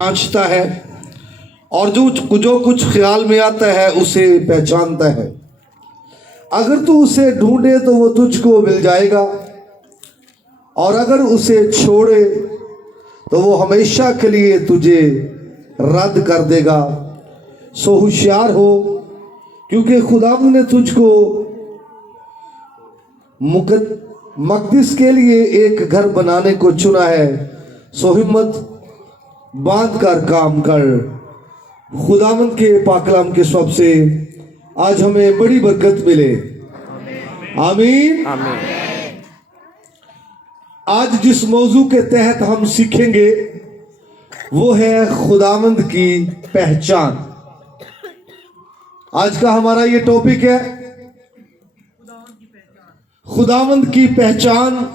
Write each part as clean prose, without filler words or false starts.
जांचता है और जो कुछ ख्याल में आता है उसे पहचानता है। अगर तू उसे ढूंढे तो वो तुझको मिल जाएगा और अगर उसे छोड़े तो वो हमेशा के लिए तुझे रद्द कर देगा। सो होशियार हो, क्योंकि खुदावंद ने तुझको मकदिस के लिए एक घर बनाने को चुना है। सो हिम्मत बांध कर काम कर। खुदावंद के पाकलाम के सब से आज हमें बड़ी बरकत मिले। आमीन। आज जिस मौजू के तहत हम सीखेंगे वो है खुदावंद की पहचान। आज का हमारा ये टॉपिक है खुदावंद की पहचान।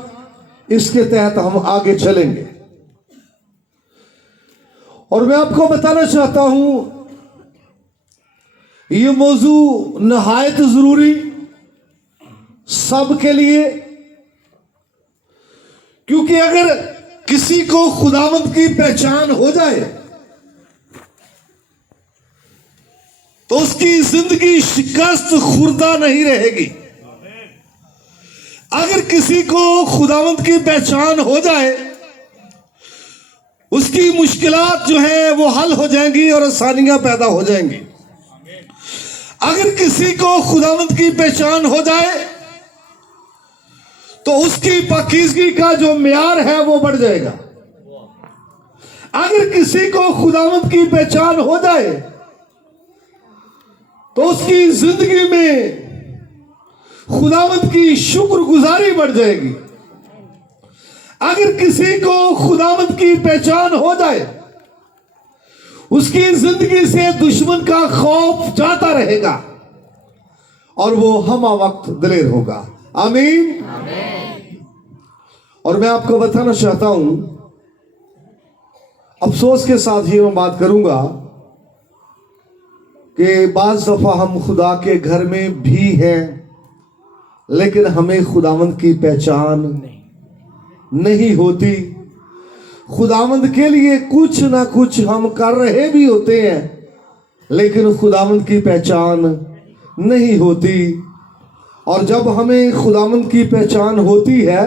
इसके तहत हम आगे चलेंगे और मैं आपको बताना चाहता हूं ये मौजू नहायत जरूरी सबके लिए, क्योंकि अगर किसी को खुदावंद की पहचान हो जाए तो उसकी जिंदगी शिकस्त खुर्दा नहीं रहेगी। अगर किसी को खुदावंद की पहचान हो जाए उसकी मुश्किलात जो है वो हल हो जाएंगी और आसानियां पैदा हो जाएंगी। अगर किसी को खुदावंद की पहचान हो जाए तो उसकी पाकीज़गी का जो म्यार है वो बढ़ जाएगा। अगर किसी को खुदावंद की पहचान हो जाए तो उसकी जिंदगी में खुदावंद की शुक्रगुजारी बढ़ जाएगी। अगर किसी को खुदावंद की पहचान हो जाए उसकी जिंदगी से दुश्मन का खौफ जाता रहेगा और वो हमा वक्त दिलेर होगा। आमीन। और मैं आपको बताना चाहता हूं, अफसोस के साथ ही मैं बात करूंगा कि बाज दफा हम खुदा के घर में भी हैं लेकिन हमें खुदावंद की पहचान नहीं होती। खुदावंद के लिए कुछ ना कुछ हम कर रहे भी होते हैं लेकिन खुदावंद की पहचान नहीं होती। और जब हमें खुदावंद की पहचान होती है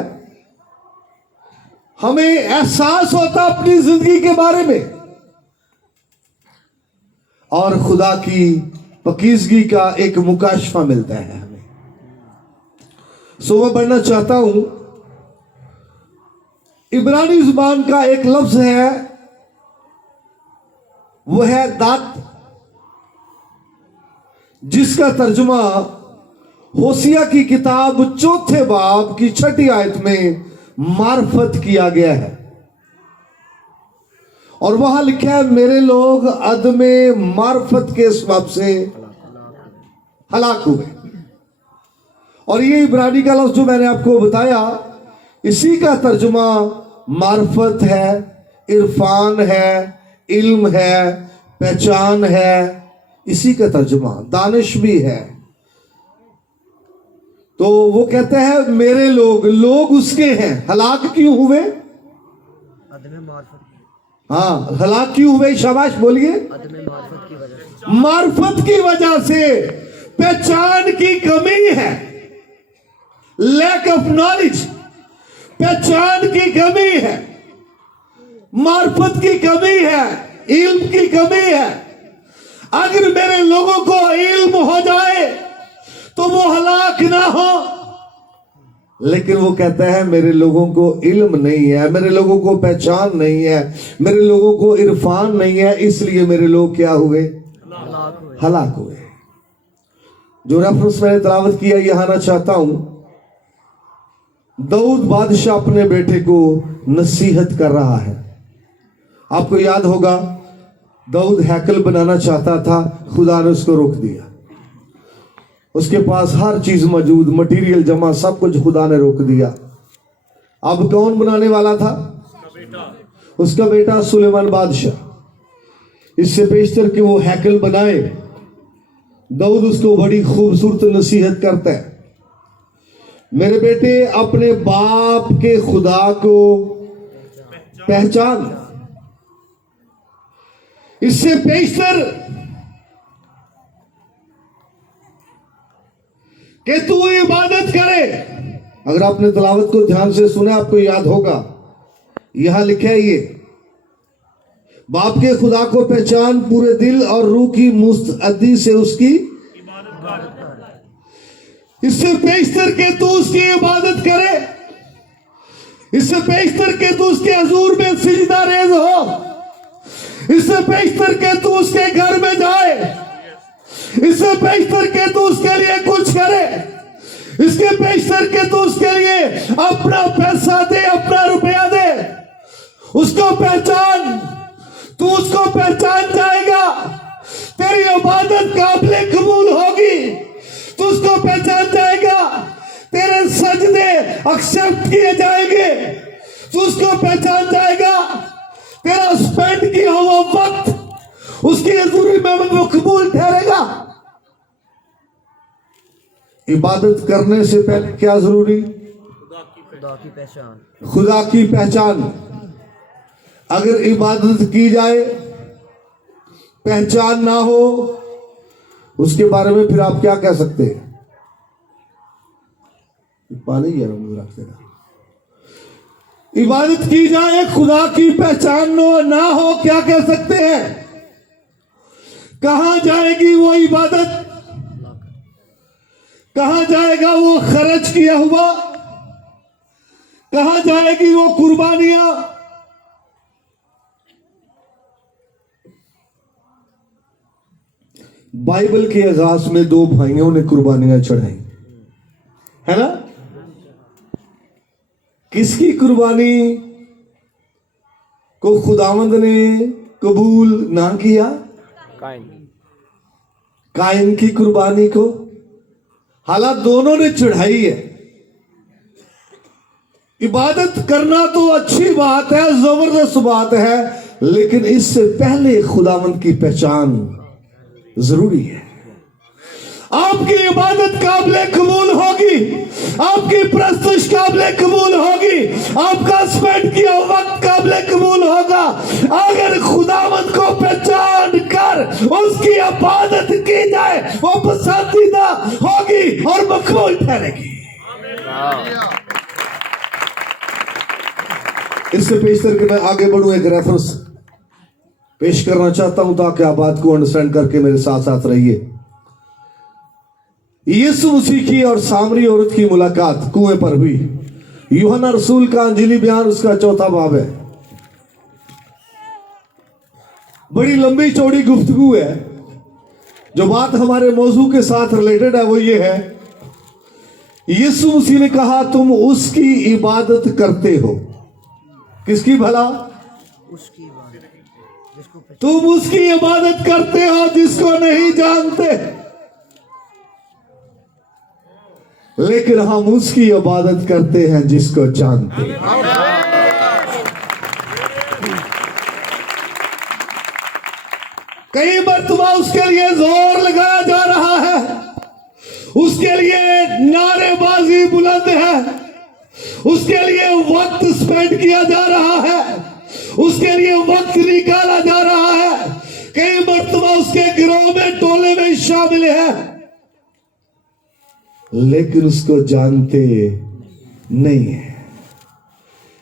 हमें एहसास होता अपनी जिंदगी के बारे में और खुदा की पाकीज़गी का एक मुकाशफा मिलता है हमें। सो मैं पढ़ना चाहता हूं, इब्रानी जुबान का एक लफ्ज है वो है दात, जिसका तर्जुमा होसिया की किताब 4 बाब की 6 आयत में मार्फत किया गया है और वहां लिखा है मेरे लोग अदमे मार्फत के सबब से हलाक हुए। और ये इब्रानी का लफ्ज जो मैंने आपको बताया इसी का तर्जुमा मार्फत है, इरफान है, इल्म है, पहचान है, इसी का तर्जुमा दानिश भी है। तो वो कहते हैं मेरे लोग उसके हैं। हलाक क्यों हुए? हाँ, हलाक क्यों हुए? शाबाश बोलिए। मार्फत की वजह से। पहचान की कमी है, लैक ऑफ नॉलेज। पहचान की कमी है, मार्फत की कमी है, इल्म की कमी है। अगर मेरे लोगों को इल्म हो जाए तो वो हलाक ना हो, लेकिन वो कहता है मेरे लोगों को इल्म नहीं है, मेरे लोगों को पहचान नहीं है, मेरे लोगों को इरफान नहीं है, इसलिए मेरे लोग क्या हुए? हलाक हुए। जो रेफरेंस मैंने तिलावत किया यहां ना चाहता हूं, दाऊद बादशाह अपने बेटे को नसीहत कर रहा है। आपको याद होगा दाऊद हैकल बनाना चाहता था, खुदा ने उसको रोक दिया। उसके पास हर चीज मौजूद, मटेरियल जमा, सब कुछ खुदा ने रोक दिया। अब कौन बनाने वाला था? उसका बेटा सुलेमान बादशाह। इससे पेशतर कि वो हैकल बनाए, दाऊद उसको बड़ी खूबसूरत नसीहत करता है। मेरे बेटे अपने बाप के खुदा को पहचान। इससे बेशतर कि तू इबादत करे। अगर आपने तिलावत को ध्यान से सुना आपको याद होगा, यहां लिखा है ये, बाप के खुदा को पहचान, पूरे दिल और रूह की मुस्तअदी से उसकी इससे बेशतर के तू उसकी इबादत करे, इससे बेशतर के तू उसके हुजूर में सिजदा रेज हो, इससे बेशतर के तू उसके घर में जाए, इससे बेशतर के तू उसके लिए कुछ करे, इसके बेशतर के तू उसके लिए अपना पैसा दे, अपना रुपया दे। उसको पहचान, तू उसको पहचान जाएगा, तेरी इबादत काबिले कबूल होगी। तू उसको पहचान जाएगा, तेरे सजदे एक्सेप्ट किए जाएंगे। तू उसको पहचान जाएगा, तेरा स्पेंड किया हुआ वक्त उसकी हजूरी में वो कबूल ठहरेगा। इबादत करने से पहले क्या जरूरी? खुदा की पहचान। खुदा की पहचान। अगर इबादत की जाए, पहचान ना हो, उसके बारे में फिर आप क्या कह सकते हैं? पानी ही रख देना। इबादत की जाए, खुदा की पहचान ना हो, क्या कह सकते हैं? कहां जाएगी वो इबादत? कहां जाएगा वो खर्च किया हुआ? कहां जाएगी वो कुर्बानियां? बाइबल के आगाज में दो भाइयों ने कुर्बानियां चढ़ाई, है ना? किसकी कुर्बानी को खुदावंद ने कबूल ना किया? कायन की कुर्बानी को। हालांकि दोनों ने चढ़ाई है। इबादत करना तो अच्छी बात है, जबरदस्त बात है, लेकिन इससे पहले खुदावंद की पहचान जरूरी है। आपकी इबादत काबिले कबूल होगी, आपकी प्रस्तुश काबिले कबूल होगी, आपका स्पेंड किया वक्त काबिले कबूल होगा अगर खुदावंद को पहचान कर उसकी इबादत की जाए। वो पसंदीदा होगी और मकबूल ठहरेगी। इससे पेश करके मैं आगे बढ़ूं, एक रेफरेंस पेश करना चाहता हूं ताकि आप बात को अंडरस्टैंड करके मेरे साथ साथ रहिए। यीशु मसीह की और सामरी औरत की मुलाकात कुएं पर हुई। यूहन्ना रसूल का अंजीली बयान उसका 4था बाब है। बड़ी लंबी चौड़ी गुफ्तगू है। जो बात हमारे मौजू के साथ रिलेटेड है वो ये है, यीशु मसीह ने कहा तुम उसकी इबादत करते हो। किसकी भला? उसकी इबादत, जिसको तुम उसकी इबादत करते हो जिसको नहीं जानते, लेकिन हम उसकी इबादत करते हैं जिसको जानते हैं। कई मरतबा उसके लिए जोर लगाया जा रहा है, उसके लिए नारेबाजी बुलंद है, उसके लिए वक्त स्पेंड किया जा रहा है, उसके लिए वक्त निकाला जा रहा है। कई मरतबा उसके गिरोह में, टोले में शामिल है, लेकिन उसको जानते नहीं है।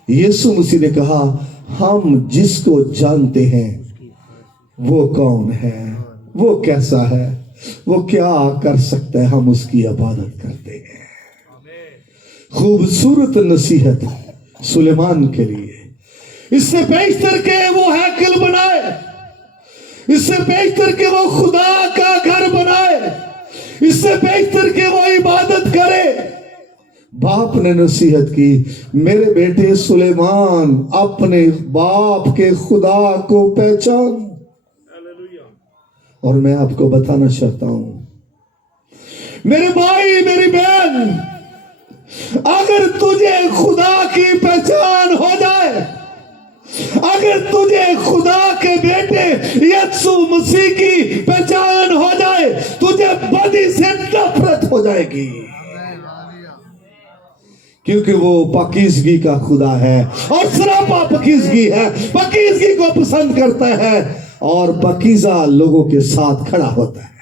यीशु मसीह ने कहा हम जिसको जानते हैं वो कौन है, वो कैसा है, वो क्या कर सकता है, हम उसकी इबादत करते हैं। खूबसूरत नसीहत सुलेमान के लिए। इससे बेशतर के वो हैकल बनाए, इससे बेशतर के वो खुदा का घर बनाए, इससे बेहतर के वो इबादत करे। बाप ने नसीहत की, मेरे बेटे सुलेमान अपने बाप के खुदा को पहचान। और मैं आपको बताना चाहता हूं मेरे भाई, मेरी बहन, अगर तुझे खुदा की पहचान हो जाए, अगर तुझे खुदा के बेटे यीशु मसीह की पहचान हो जाए, तुझे बदी से नफरत हो जाएगी, क्योंकि वो पाकीज़गी का खुदा है और सरापा पाकीज़गी है, पाकीज़गी को पसंद करता है। और पाकीज़ा लोगों के साथ खड़ा होता है।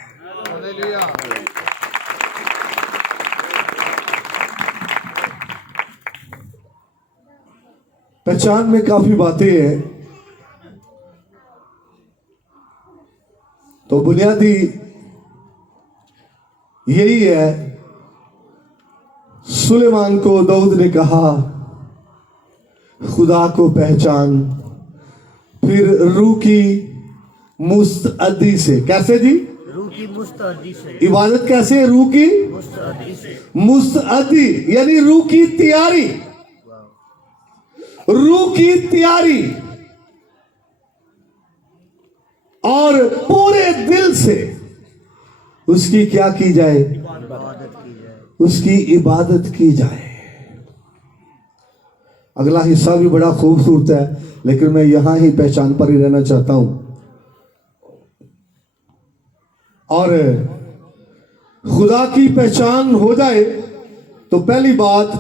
पहचान में काफी बातें हैं, तो बुनियादी यही है। सुलेमान को दाऊद ने कहा खुदा को पहचान, फिर रूह की मुस्तअदी से। कैसे जी? रूह की मुस्तअदी से। इबादत कैसे है? रूह की मुस्तअदी से। मुस्तअदी यानी रूह की तैयारी, रूह की तैयारी, और पूरे दिल से उसकी क्या की जाए? इबादत की जाए। उसकी इबादत की जाए। अगला हिस्सा भी बड़ा खूबसूरत है, लेकिन मैं यहां ही पहचान पर ही रहना चाहता हूं। और खुदा की पहचान हो जाए तो पहली बात,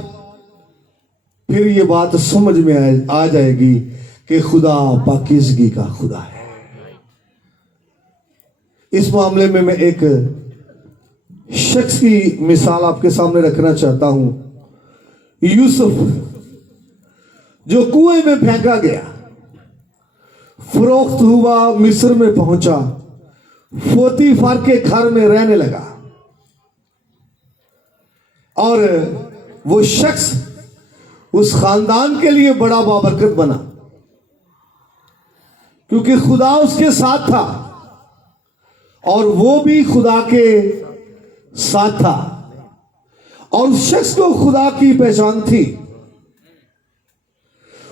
फिर ये बात समझ में आ जाएगी कि खुदा पाकीज़गी का खुदा है। इस मामले में मैं एक शख्स की मिसाल आपके सामने रखना चाहता हूं। यूसुफ जो कुएं में फेंका गया, फरोख्त हुआ, मिस्र में पहुंचा, पोतीफर के घर में रहने लगा, और वो शख्स उस खानदान के लिए बड़ा बाबरकत बना, क्योंकि खुदा उसके साथ था और वो भी खुदा के साथ था, और उस शख्स को खुदा की पहचान थी।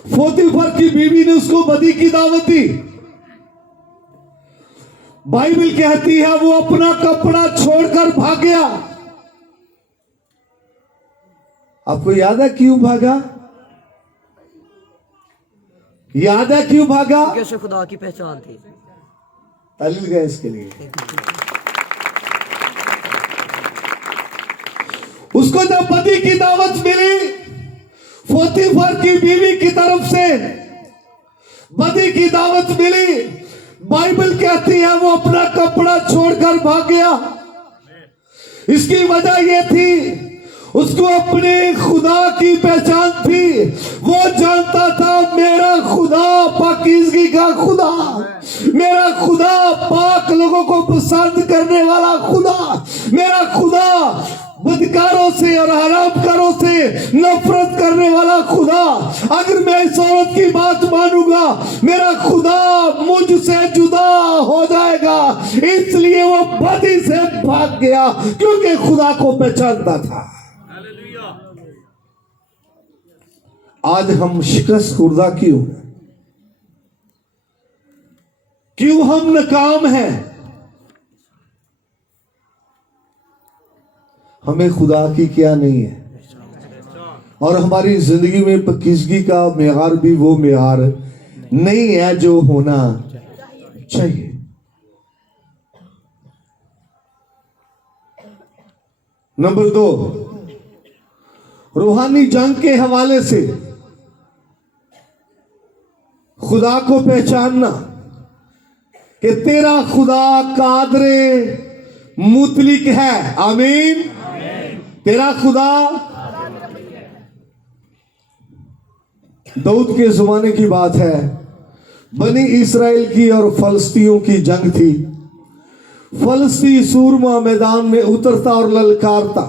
पोतीफर की बीवी ने उसको बदी की दावत दी। बाइबल कहती है वो अपना कपड़ा छोड़कर भाग गया। आपको याद है क्यों भागा? याद है क्यों भागा? क्योंकि उसे खुदा की पहचान थी। तालील गए इसके लिए। उसको जब बदी की दावत मिली पोतीफर की बीवी की तरफ से, बदी की दावत मिली, बाइबल कहती है वो अपना कपड़ा छोड़कर भाग गया। इसकी वजह यह थी उसको अपने खुदा की पहचान थी। वो जानता था मेरा खुदा पाकीज़गी का खुदा, मेरा खुदा पाक लोगों को पसंद करने वाला खुदा, मेरा खुदा बदकारों से और हरामकारों से नफरत करने वाला खुदा। अगर मैं इस औरत की बात मानूंगा मेरा खुदा मुझसे जुदा हो जाएगा, इसलिए वो बदी से भाग गया, क्योंकि खुदा को पहचानता था। आज हम शिकस्त खुर्दा क्यों? क्यों हम नाकाम हैं? हमें खुदा की क्या नहीं है, और हमारी जिंदगी में पाकीज़गी का मेयार भी वो मेयार नहीं है जो होना चाहिए। नंबर 2, रूहानी जंग के हवाले से खुदा को पहचानना कि तेरा खुदा कादरे मुतलिक है। आमीन। तेरा खुदा। दाऊद के जमाने की बात है, बनी इस्राएल की और फलस्तियों की जंग थी। फलस्ती सूरमा मैदान में उतरता और ललकारता,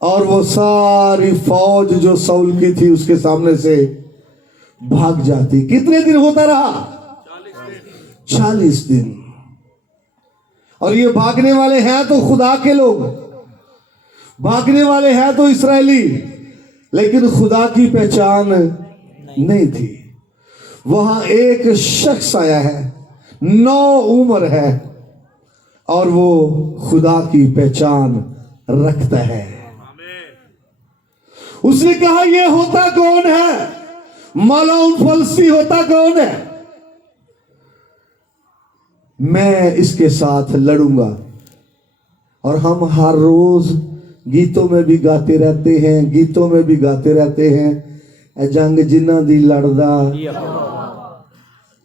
और वो सारी फौज जो साउल की थी उसके सामने से भाग जाती। कितने दिन होता रहा? 40 दिन। और ये भागने वाले हैं तो खुदा के लोग, भागने वाले हैं तो इस्राएली, लेकिन खुदा की पहचान नहीं थी। वहां एक शख्स आया है, 9 उम्र है, और वो खुदा की पहचान रखता है। उसने कहा ये होता कौन है? मालून फलस्ती होता कौन है? मैं इसके साथ लड़ूंगा। और हम हर रोज गीतों में भी गाते रहते हैं, गीतों में भी गाते रहते हैं, जंग जिन्ना दी लड़दा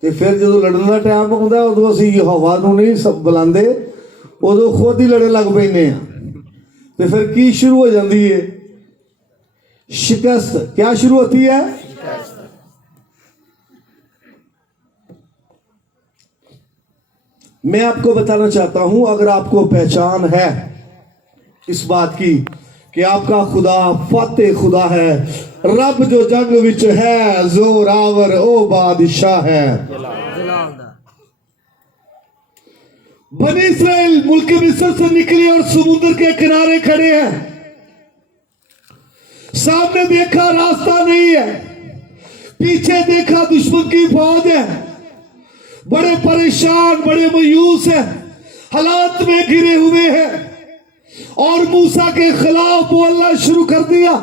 ਤੇ ਫਿਰ ਜਦੋਂ ਲੜਨ ਦਾ ਟਾਈਮ ਆਉਂਦਾ ਉਦੋਂ ਅਸੀਂ ਹਵਾ ਨੂੰ ਨਹੀਂ ਸਭ ਬੁਲਾਉਂਦੇ, ਉਦੋਂ ਖੁਦ ਹੀ ਲੜਨ ਲੱਗ ਪੈਂਦੇ ਆ। ਤੇ ਫਿਰ ਕੀ ਸ਼ੁਰੂ ਹੋ ਜਾਂਦੀ ਹੈ? शिकस्त। क्या शुरू होती है? मैं आपको बताना चाहता हूं, अगर आपको पहचान है इस बात की कि आपका खुदा फाते खुदा है, रब जो जंग विच है जोरावर ओ बादशाह है। बनी इस्राएल मुल्क मिस्र से निकली और समुद्र के किनारे खड़े हैं। सामने देखा रास्ता नहीं है, पीछे देखा दुश्मन की फौज है, बड़े परेशान बड़े मायूस है, हालात में घिरे हुए हैं और मूसा के खिलाफ बोलना शुरू कर दिया।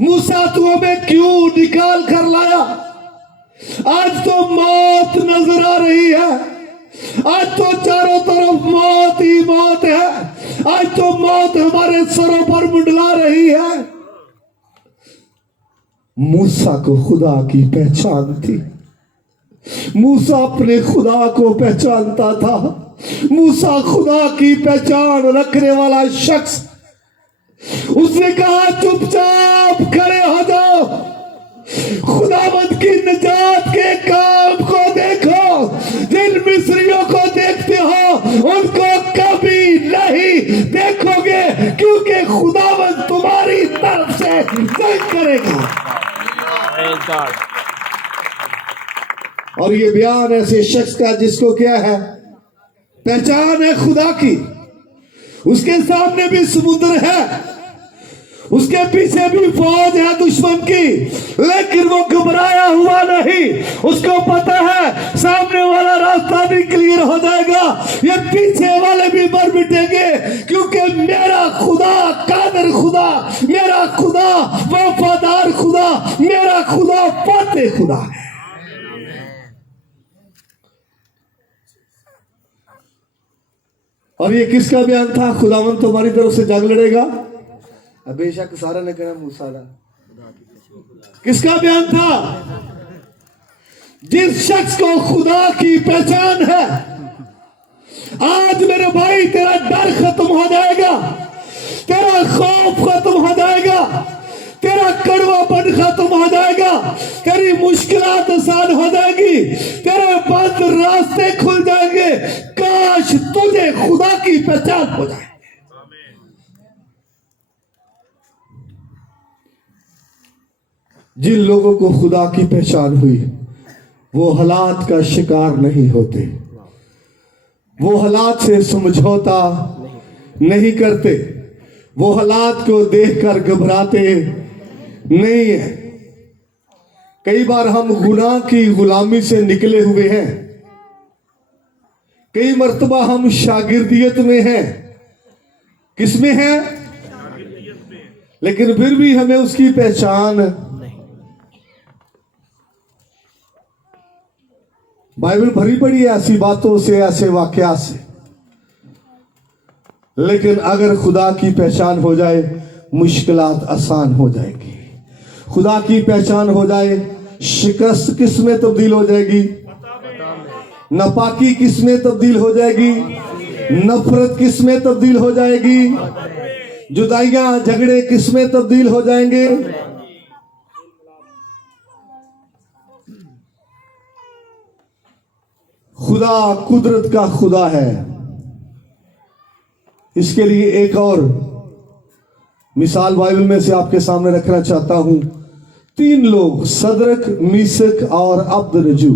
मूसा तू हमें क्यों निकाल कर लाया? आज तो मौत नजर आ रही है, आज तो चारों तरफ मौत ही मौत है, आज तो मौत हमारे सरों पर मुंडला रही है। मूसा को खुदा की पहचान थी, मूसा अपने खुदा को पहचानता था। मूसा खुदा की पहचान रखने वाला शख्स, उसने कहा चुपचाप खड़े हो जाओ, खुदावंद की निजात के काम को देखो। जिन मिस्रियों को देखते हो उनको कभी नहीं देखोगे, क्योंकि खुदावंद तुम्हारी तरफ से जंग करेगा। और ये बयान ऐसे शख्स का जिसको क्या है? पहचान है खुदा की। उसके सामने भी समुद्र है, उसके पीछे भी फौज है दुश्मन की, लेकिन वो घबराया हुआ नहीं। उसको पता है सामने वाला रास्ता भी क्लियर हो जाएगा, ये पीछे वाले भी मर मिटेंगे, क्योंकि मेरा खुदा कादर खुदा, मेरा खुदा वफादार खुदा, मेरा खुदा फाते खुदा है। और ये किसका बयान था? खुदावंद तुम्हारी तरफ से जंग लड़ेगा। बेशक सारा ने कहना मूसा का। किसका बयान था? जिस शख्स को खुदा की पहचान है। आज मेरे भाई तेरा डर खत्म हो जाएगा, तेरा खौफ खत्म हो जाएगा, तेरा कड़वापन खत्म हो जाएगा, तेरी मुश्किलात आसान हो जाएगी, तेरे बंद रास्ते खुल जाएंगे। काश तुझे खुदा की पहचान हो जाए। जिन लोगों को खुदा की पहचान हुई वो हालात का शिकार नहीं होते, वो हालात से समझौता नहीं करते, वो हालात को देखकर घबराते नहीं है। कई बार हम गुनाह की गुलामी से निकले हुए हैं, कई मर्तबा हम शागिर्दियत में हैं। किसमें हैं? लेकिन फिर भी हमें उसकी पहचान। बाइबल भरी पड़ी है ऐसी बातों से, ऐसे वाकया से, लेकिन अगर खुदा की पहचान हो जाए मुश्किलात आसान हो जाएगी। खुदा की पहचान हो जाए शिकस्त किस में तब्दील हो जाएगी? नापाकी किस में तब्दील हो जाएगी? नफरत किस में तब्दील हो जाएगी? जुदाइयां झगड़े किस में तब्दील हो जाएंगे? खुदा कुदरत का खुदा है। इसके लिए एक और मिसाल बाइबल में से आपके सामने रखना चाहता हूं। 3 लोग सदरक, मीसक और अब्दनगो,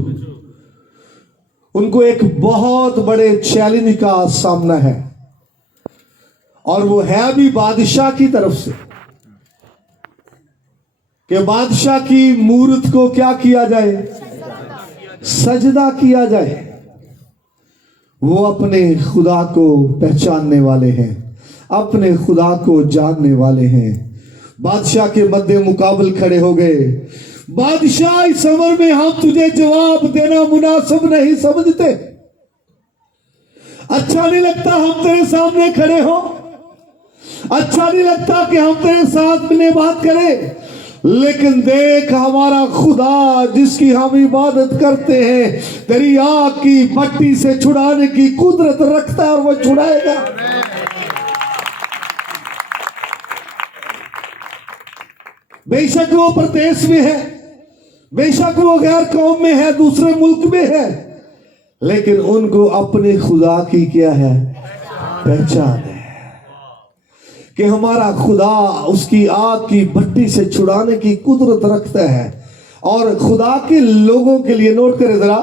उनको एक बहुत बड़े चैलेंज का सामना है, और वो है भी बादशाह की तरफ से कि बादशाह की मूर्त को क्या किया जाए? सजदा किया जाए। वो अपने खुदा को पहचानने वाले हैं, अपने खुदा को जानने वाले हैं। बादशाह के मध्य मुकाबल खड़े हो गए। बादशाह, इस उम्र में हम तुझे जवाब देना मुनासिब नहीं समझते, अच्छा नहीं लगता हम तेरे सामने खड़े हो, अच्छा नहीं लगता कि हम तेरे साथ मिले बात करें। लेकिन देख हमारा खुदा जिसकी हम इबादत करते हैं तेरी आग की भट्टी से छुड़ाने की कुदरत रखता है और वो छुड़ाएगा। बेशक वो प्रदेश में है, बेशक वो गैर कौम में है, दूसरे मुल्क में है, लेकिन उनको अपने खुदा की क्या है? पहचान है कि हमारा खुदा उसकी आग की भट्टी से छुड़ाने की कुदरत रखता है। और खुदा के लोगों के लिए, नोट करें जरा,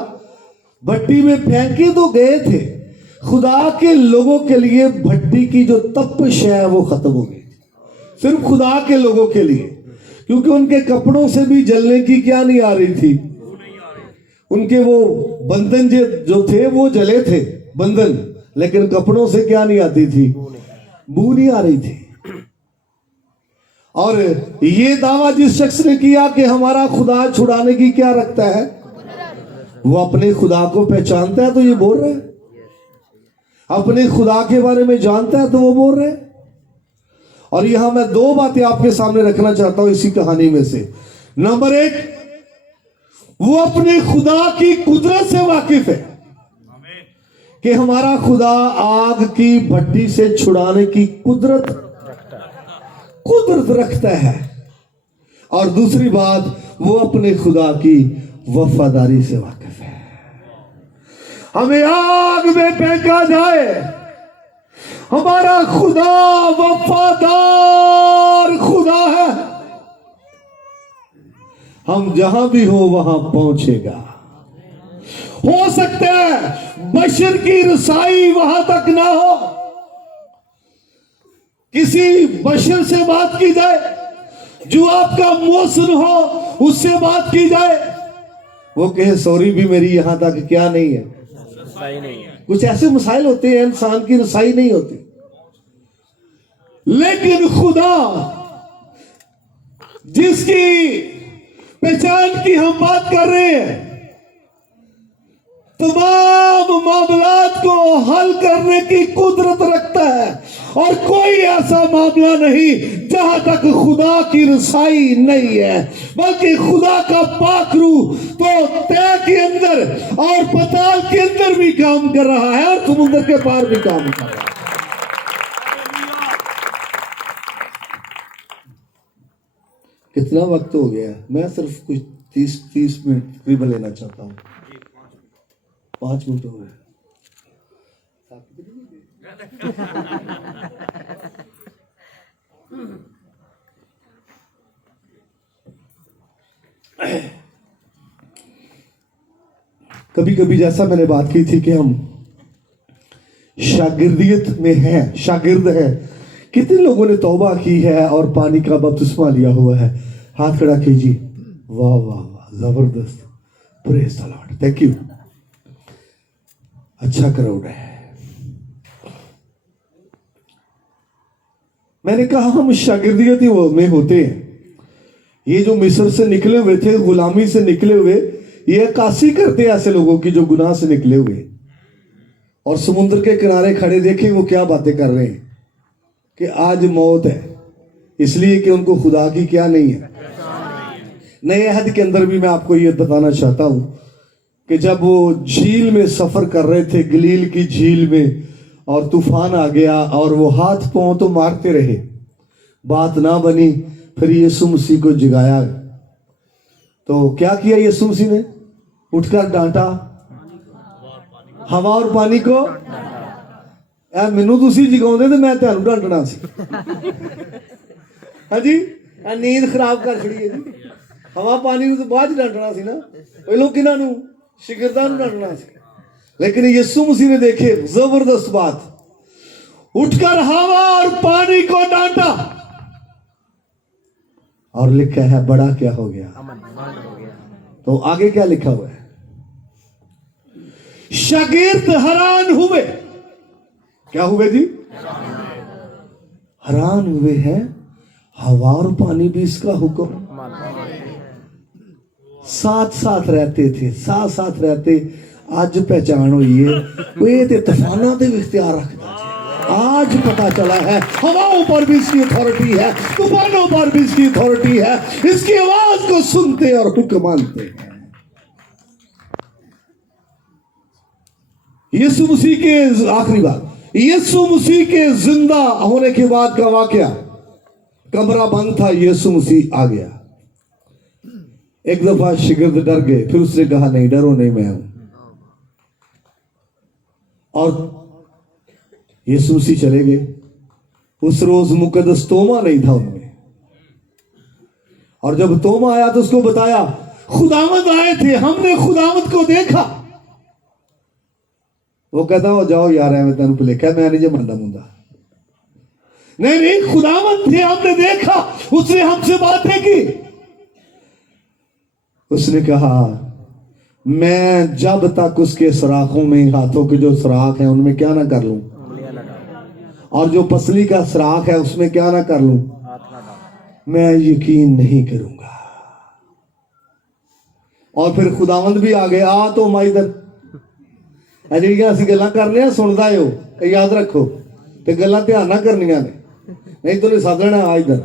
भट्टी में फेंके तो गए थे, खुदा के लोगों के लिए भट्टी की जो तपिश है वो खत्म हो गई। सिर्फ खुदा के लोगों के लिए, क्योंकि उनके कपड़ों से भी जलने की क्या नहीं आ रही थी, उनके वो बंधन जो थे वो जले थे बंधन, लेकिन कपड़ों से क्या नहीं आती थी? बू नहीं आ रही थी। और ये दावा जिस शख्स ने किया कि हमारा खुदा छुड़ाने की क्या रखता है, वो अपने खुदा को पहचानता है तो ये बोल रहा है, अपने खुदा के बारे में जानता है तो वो बोल रहे हैं। और यहां मैं दो बातें आपके सामने रखना चाहता हूं इसी कहानी में से। नंबर एक, वो अपने खुदा की कुदरत से वाकिफ है कि हमारा खुदा आग की भट्टी से छुड़ाने की कुदरत रखता है। और दूसरी बात, वो अपने खुदा की वफादारी से वाकिफ है। हमें आग में फेंका जाए, हमारा खुदा वफादार खुदा है, हम जहां भी हो वहां पहुंचेगा। हो सकता है बशर की रसाई वहां तक ना हो, किसी बशर से बात की जाए, जो आपका मौसम हो उससे बात की जाए, वो कहे सॉरी भी मेरी यहां तक क्या नहीं है, रसाई नहीं है। कुछ ऐसे मसाइल होते हैं इंसान की रसाई नहीं होती, लेकिन खुदा जिसकी पहचान की हम बात कर रहे हैं, तमाम मामलात को हल करने की कुदरत रखता है। और कोई ऐसा मामला नहीं जहां तक खुदा की रसाई नहीं है, बल्कि खुदा का पाक रूह तो तय के अंदर और पताल के अंदर भी काम कर रहा है और समुद्र के पार भी काम कर रहा है। कितना वक्त हो गया? मैं सिर्फ कुछ 30 मिनट तकरीबन लेना चाहता हूँ। 5 मिनट हो गए। कभी कभी जैसा मैंने बात की थी कि हम शागिर्दियत में हैं, शागिर्द हैं। कितने लोगों ने तौबा की है और पानी का बपतिस्मा लिया हुआ है? हाथ खड़ा कीजिए। वाह वाह वाह, जबरदस्त, praise the Lord, thank you. अच्छा क्राउड है। मैंने कहा हम शागिर्दियत में होते हैं। ये जो मिस्र से निकले हुए थे, गुलामी से निकले हुए, ये अक्कासी करते ऐसे लोगों की जो गुनाह से निकले हुए, और समुद्र के किनारे खड़े देखें वो क्या बातें कर रहे हैं कि आज मौत है, इसलिए कि उनको खुदा की क्या नहीं है। नए अहद के अंदर भी मैं आपको ये बताना चाहता हूं कि जब वो झील में सफर कर रहे थे, गलील की झील में, और तूफान आ गया और वो हाथ पांव तो मारते रहे, बात ना बनी, फिर यीशु मसीह को जगाया। तो क्या किया यीशु मसीह ने? उठकर डांटा, हवा और पानी को, मैनू तुसी जगाउंदे ते मैं तुहानू डांटना सी। हाँ जी, नींद खराब कर छड़ी है जी। हवा पानी नूं तो बाद डांटना सी ना, पहलों किन्हां नूं? शागिर्दां नूं डांटना सी। लेकिन यीशु मसीह ने, देखे जबरदस्त बात, उठकर हवा और पानी को डांटा, और लिखा है बड़ा क्या हो गया? तो आगे क्या लिखा हुआ है? शागिर्द हैरान हुए। क्या हुए जी? हैरान हुए हैं, हवा और पानी भी इसका हुक्म। साथ साथ रहते थे, साथ साथ रहते। आज पहचान हुई है वो ये तूफाना ते भी इख्तियार रखता है, आज पता चला है हवाओं पर भी इसकी अथॉरिटी है, तूफानों पर भी इसकी अथॉरिटी है। इसकी आवाज को सुनते और हुक्म मानते हैं। यीशु मसीह के आखिरी बात, यीशु मसीह के जिंदा होने के बाद का वाकया, कमरा बंद था, यीशु मसीह आ गया। एक दफा शिगिर्द डर गए, फिर उसने कहा नहीं डरो नहीं, मैं हूं। और यीशु मसीह चले गए। उस रोज मुकद्दस तोमा नहीं था उनमें, और जब तोमा आया तो उसको बताया खुदावंद आए थे, हमने खुदावंद को देखा। वो कहता हो जाओ यार, मैं तेन भुलेखा, मैं नहीं जो मनता मुंदा। नहीं, खुदावंद थे, हमने देखा, उसने हमसे बातें की। उसने कहा मैं जब तक उसके सुराखों में, हाथों के जो सुराख हैं उनमें क्या ना कर लूं, और जो पसली का सुराख है उसमें क्या ना कर लूं, मैं यकीन नहीं करूंगा। और फिर खुदावंद भी आ गया। आ तो मां इधर ਜਿਹੜੀਆਂ ਅਸੀਂ ਗੱਲਾਂ ਕਰਨੇ ਆ ਸੁਣਦਾ ਓ, याद रखो, ਤੇ ਗੱਲਾਂ ਧਿਆਨ ਨਾਲ ਕਰਨੀਆਂ ਨੇ, नहीं तो नहीं साधना। आ इधर।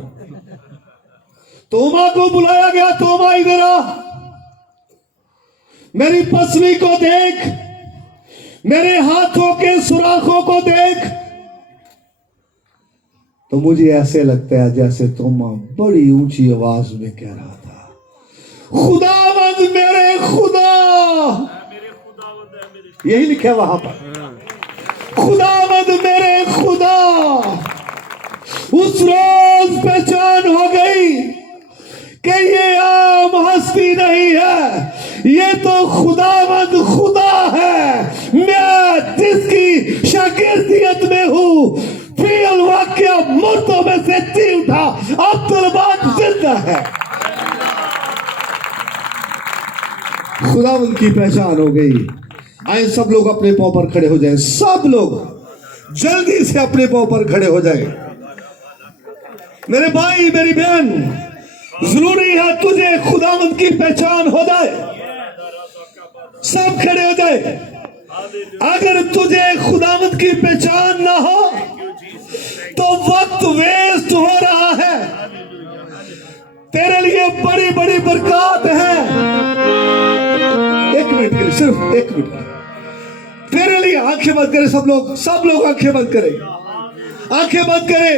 तोमा को बुलाया गया, तोमा इधर आ, मेरी पसली को देख, मेरे हाथों के सुराखों को देख। तो मुझे ऐसे लगता है जैसे तोमा बड़ी ऊंची आवाज में कह रहा था खुदावंद मेरे खुदा। यही लिखा वहां पर, खुदावंद मेरे खुदा। उस रोज पहचान हो गई कि ये आम हस्ती नहीं है, ये तो खुदावंद खुदा है। मैं जिसकी शागिर्दियत में हूं, फिल वाक्य मुर्दों में से जी उठा, अब तलबात जिंदा है। खुदावंद की पहचान हो गई। आए सब लोग अपने पांव पर खड़े हो जाएं, सब लोग जल्दी से अपने पांव पर खड़े हो जाएं। मेरे भाई मेरी बहन, जरूरी है तुझे खुदावंद की पहचान हो जाए। सब खड़े हो जाए। अगर तुझे खुदावंद की पहचान ना हो तो वक्त वेस्ट हो रहा है। तेरे लिए बड़ी बड़ी बरकत है। एक मिनट के लिए, सिर्फ एक मिनट तेरे लिए आंखें बंद करें सब लोग आंखें बंद करें, आंखें बंद करें।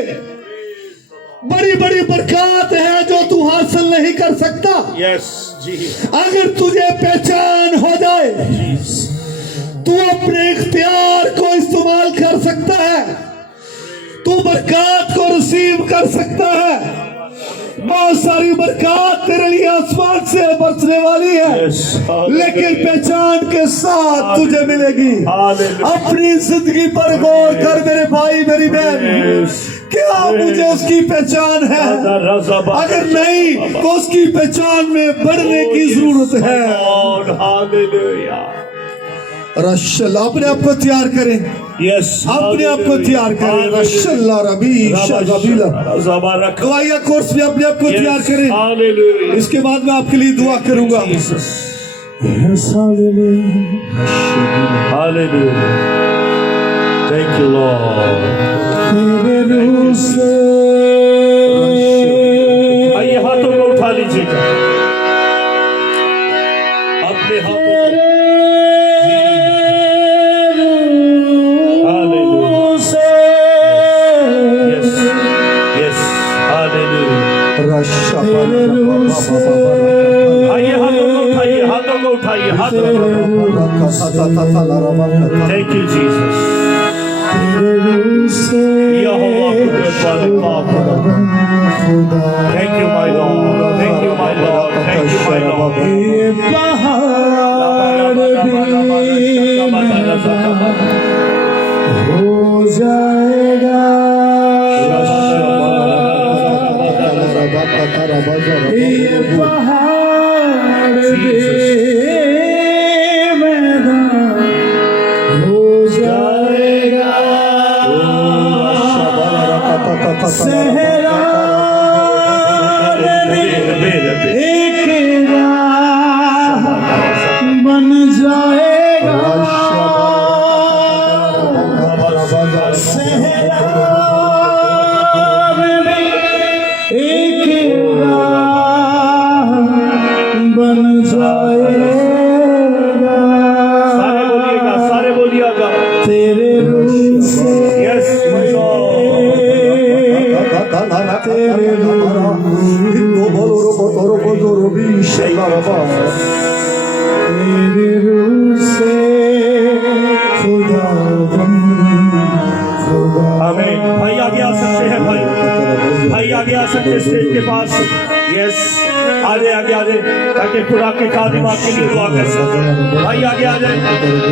बड़ी बड़ी बरकत है जो तू हासिल नहीं कर सकता। यस जी। अगर तुझे पहचान हो जाए, तू अपने इख्तियार को इस्तेमाल कर सकता है, तू बरकत को रिसीव कर सकता है। बहुत सारी बरकत तेरे लिए आसमान से बरसने वाली है, लेकिन पहचान के साथ तुझे मिलेगी। अपनी जिंदगी पर गौर कर मेरे भाई मेरी बहन, क्या मुझे उसकी पहचान है? अगर नहीं तो उसकी पहचान में बढ़ने की जरूरत है। रशल अपने आप को तैयार करें। यस, अपने आप को तैयार करें। रशल्ला रबी शबीला दुआया कोर्स में अपने आप को तैयार करें। इसके बाद मैं आपके लिए दुआ करूंगा। Thank you Lord. आइए हाथों को उठा लीजिएगा, अपने हाथों को। आइए हाथों को उठाइए, हाथों को उठाइए, हाथों को। Thank you Jesus. Thank you my Lord, thank you my Lord, thank you my Lord. हो जाएगा ये पहाड़ मैदान हो जाएगा। सहरा एक राह बन जाएगा। सहरा तेरे हिंदू बोलो रो को भी शराबा तेरे रूह से खुदा आमीन। भाई आगे आ सकते हैं, भाई आगे आ सकते हैं स्टेज के पास। यस, आगे ताकि खुदा के कादिम आपके लिए दुआ कर सकें। भाई आगे आ जाए।